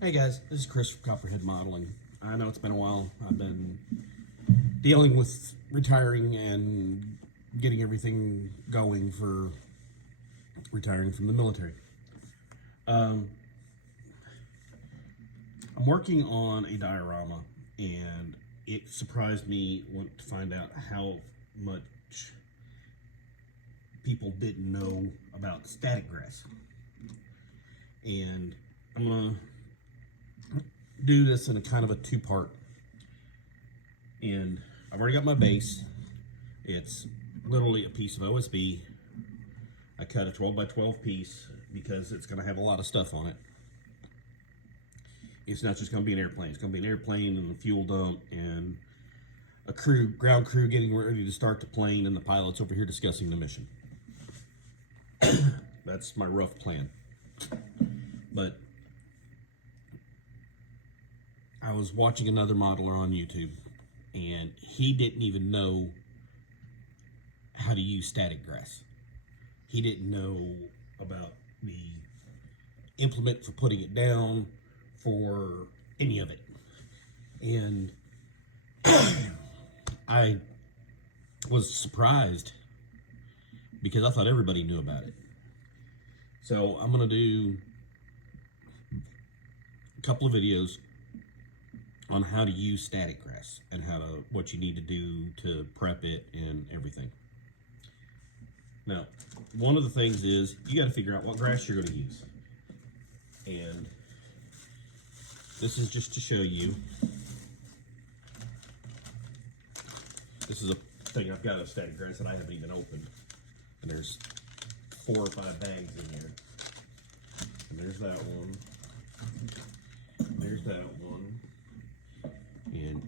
Hey guys, this is Chris from Copperhead Modeling. I know it's been a while. I've been dealing with retiring and getting everything going for retiring from the military. I'm working on a diorama, and it surprised me to find out how much people didn't know about static grass. And I'm gonna do this in a kind of a two-part, and I've already got my base. It's literally a piece of OSB. I cut a 12 by 12 piece because it's going to have a lot of stuff on it. It's not just going to be an airplane. It's going to be an airplane and a fuel dump and a ground crew getting ready to start the plane, and the pilot's over here discussing the mission. That's my rough plan. But I was watching another modeler on YouTube, and he didn't even know how to use static grass. He didn't know about the implement for putting it down, for any of it. And I was surprised because I thought everybody knew about it. So I'm going to do a couple of videos on how to use static grass and what you need to do to prep it and everything. Now, one of the things is you got to figure out what grass you're going to use. And this is just to show you. This is a thing I've got of static grass that I haven't even opened. And there's 4 or 5 bags in here. And there's that one. There's that one. And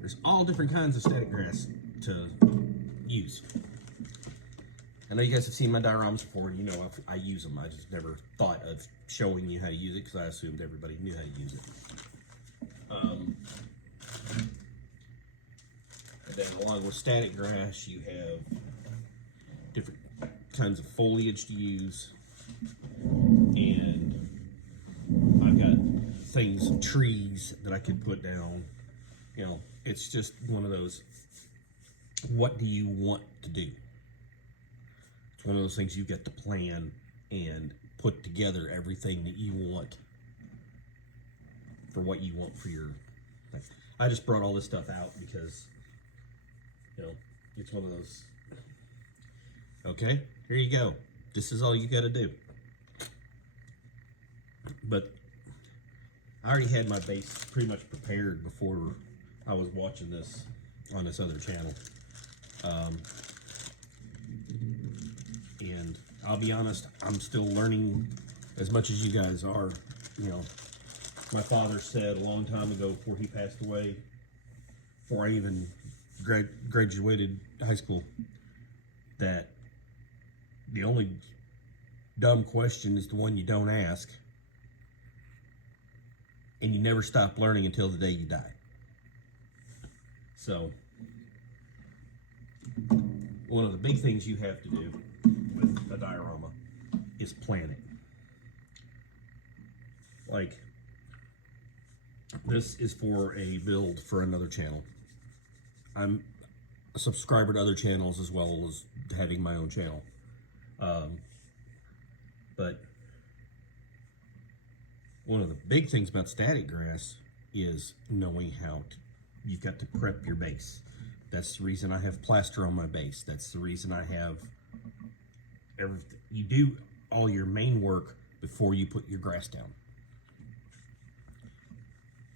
there's all different kinds of static grass to use. I know you guys have seen my dioramas before, and you know I use them. I just never thought of showing you how to use it because I assumed everybody knew how to use it. And then along with static grass, you have different kinds of foliage to use, and I've got things, trees that I could put down. You know, it's just one of those, what do you want to do? It's one of those things you get to plan and put together everything that you want for what you want for your thing. I just brought all this stuff out because, you know, it's one of those, okay, here you go. This is all you got to do. But I already had my base pretty much prepared before I was watching this on this other channel. And I'll be honest, I'm still learning as much as you guys are. You know, my father said a long time ago before he passed away, before I even graduated high school, that the only dumb question is the one you don't ask. And you never stop learning until the day you die. So, one of the big things you have to do with a diorama is plan it. Like, this is for a build for another channel. I'm a subscriber to other channels as well as having my own channel. But one of the big things about static grass is knowing you've got to prep your base. That's the reason I have plaster on my base. That's the reason I have everything. You do all your main work before you put your grass down.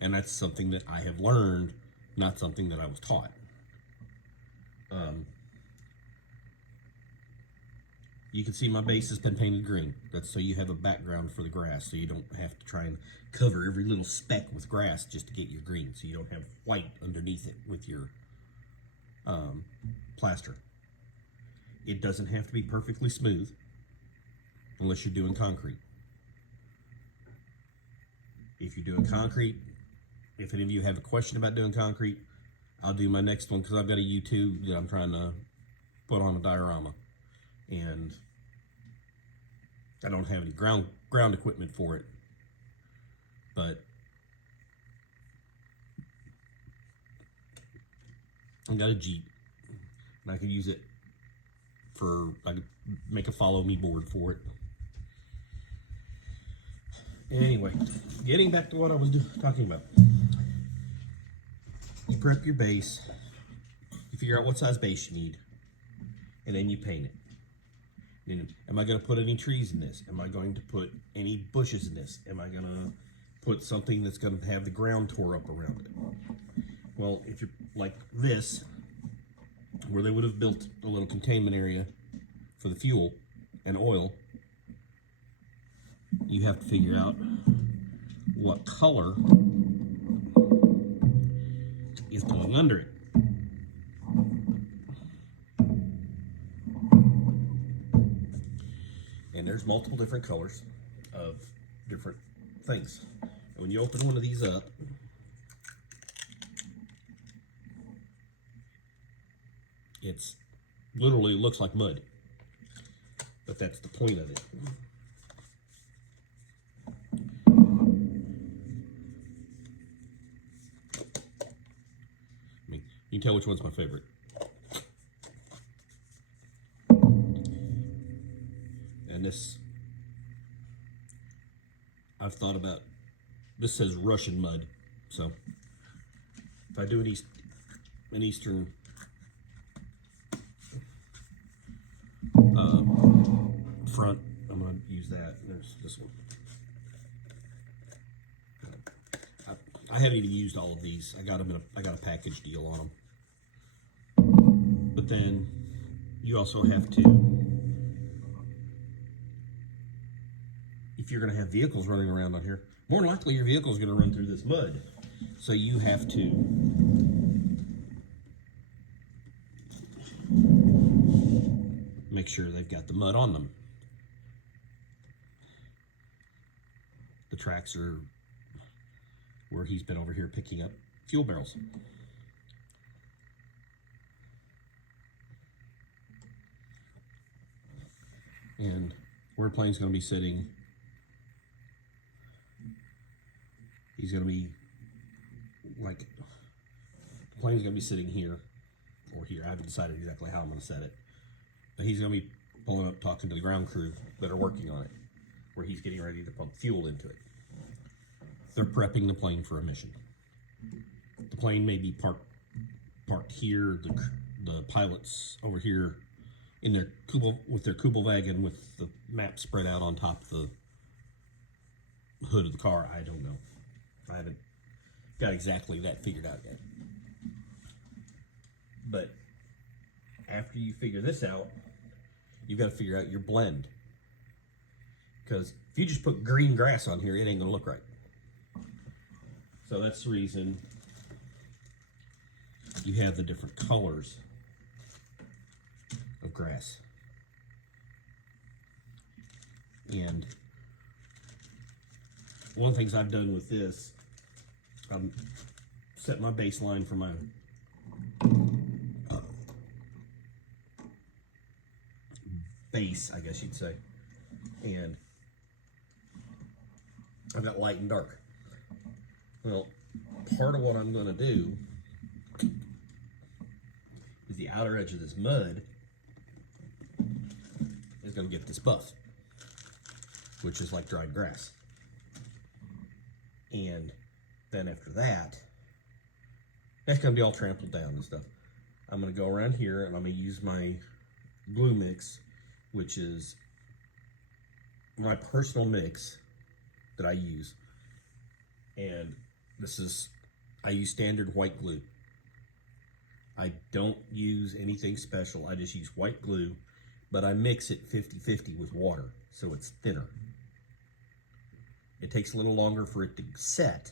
And that's something that I have learned, not something that I was taught. You can see my base has been painted green. That's so you have a background for the grass, so you don't have to try and cover every little speck with grass just to get your green, so you don't have white underneath it with your plaster. It doesn't have to be perfectly smooth unless you're doing concrete. If you're doing concrete, if any of you have a question about doing concrete, I'll do my next one because I've got a U2 that I'm trying to put on a diorama. And I don't have any ground equipment for it, but I got a Jeep, and I could use it for, I could make a follow me board for it. Anyway, getting back to what I was talking about. You prep your base, you figure out what size base you need, and then you paint it. Then, am I going to put any trees in this? Am I going to put any bushes in this? Am I going to put something that's going to have the ground tore up around it? Well, if you're like this, where they would have built a little containment area for the fuel and oil, you have to figure out what color is going under it. And there's multiple different colors of different things. And when you open one of these up, it's literally looks like mud, but that's the point of it. I mean, you can tell which one's my favorite. And this, I've thought about, this says Russian mud, so if I do an Eastern front, I'm going to use that. There's this one. I haven't even used all of these. I got them I got a package deal on them. But then you also have to, if you're going to have vehicles running around on here, more than likely your vehicle is going to run through this mud. So you have to make sure they've got the mud on them. The tracks are where he's been over here picking up fuel barrels. And where plane's going to be sitting, he's going to be like, the plane's going to be sitting here or here. I haven't decided exactly how I'm going to set it, but he's going to be pulling up, talking to the ground crew that are working on it, where he's getting ready to pump fuel into it. They're prepping the plane for a mission. The plane may be parked here, the pilot's over here in their with their Kubelwagen with the map spread out on top of the hood of the car. I don't know. I haven't got exactly that figured out yet. But after you figure this out, you've got to figure out your blend. Because if you just put green grass on here, it ain't going to look right. So that's the reason you have the different colors of grass. And one of the things I've done with this, I'm set my baseline for my base, I guess you'd say. And I've got light and dark. Well, part of what I'm going to do is the outer edge of this mud is going to get this buff, which is like dried grass. And then after that, that's going to be all trampled down and stuff. I'm going to go around here and I'm going to use my glue mix, which is my personal mix that I use. And this is, I use standard white glue. I don't use anything special. I just use white glue, but I mix it 50-50 with water, so it's thinner. It takes a little longer for it to set,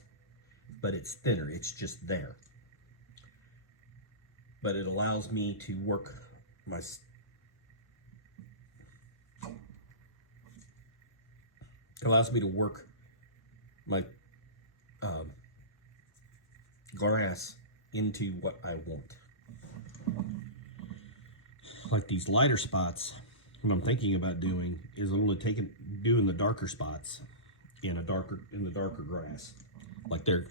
but it's thinner. It's just there. But it allows me to work my grass into what I want. Like these lighter spots, what I'm thinking about doing is I'm only doing the darker spots in the darker grass, like they're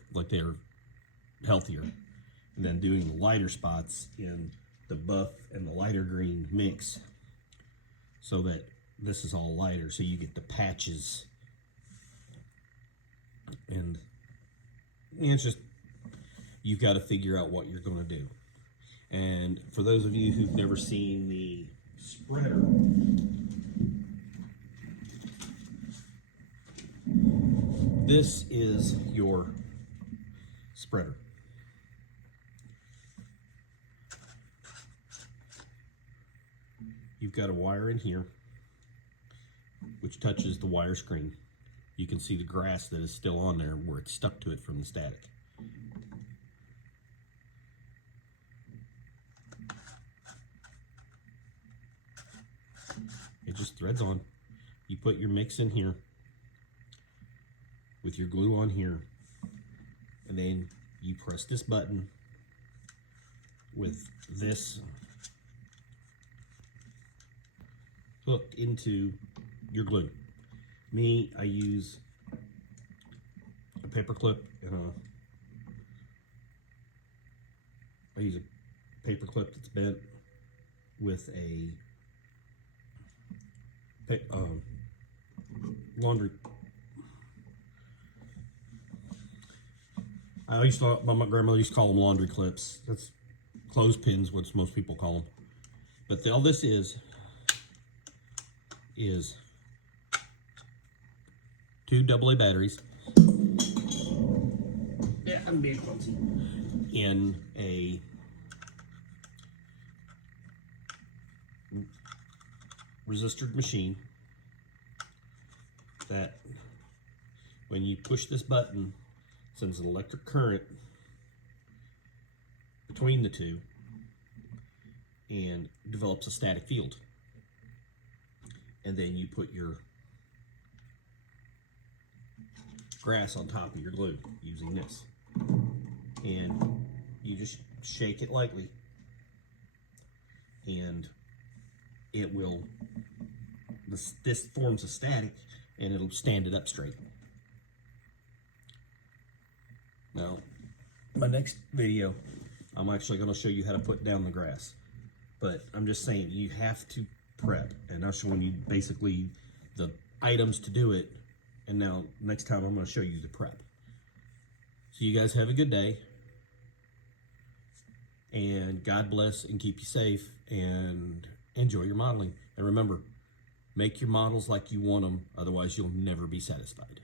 healthier, and then doing the lighter spots in the buff and the lighter green mix, so that this is all lighter, so you get the patches. And it's just, you've got to figure out what you're going to do. And for those of you who've never seen the spreader, this is your spreader. You've got a wire in here which touches the wire screen. You can see the grass that is still on there where it's stuck to it from the static. It just threads on. You put your mix in here with your glue on here, and then you press this button with this hooked into your glue. Me, I use a paper clip and I use a paper clip that's bent with a laundry. My grandmother used to call them laundry clips. That's clothespins, what most people call them. But all this is 2 AA batteries. Yeah, I'm being clumsy. In a resistor machine that, when you push this button, sends an electric current between the two and develops a static field. And then you put your grass on top of your glue using this, and you just shake it lightly, and it will, this forms a static, and it'll stand it up straight. Now, my next video, I'm actually going to show you how to put down the grass, but I'm just saying you have to prep, and I'm showing you basically the items to do it. And now, next time I'm going to show you the prep. So you guys have a good day. And God bless and keep you safe. And enjoy your modeling. And remember, make your models like you want them. Otherwise, you'll never be satisfied.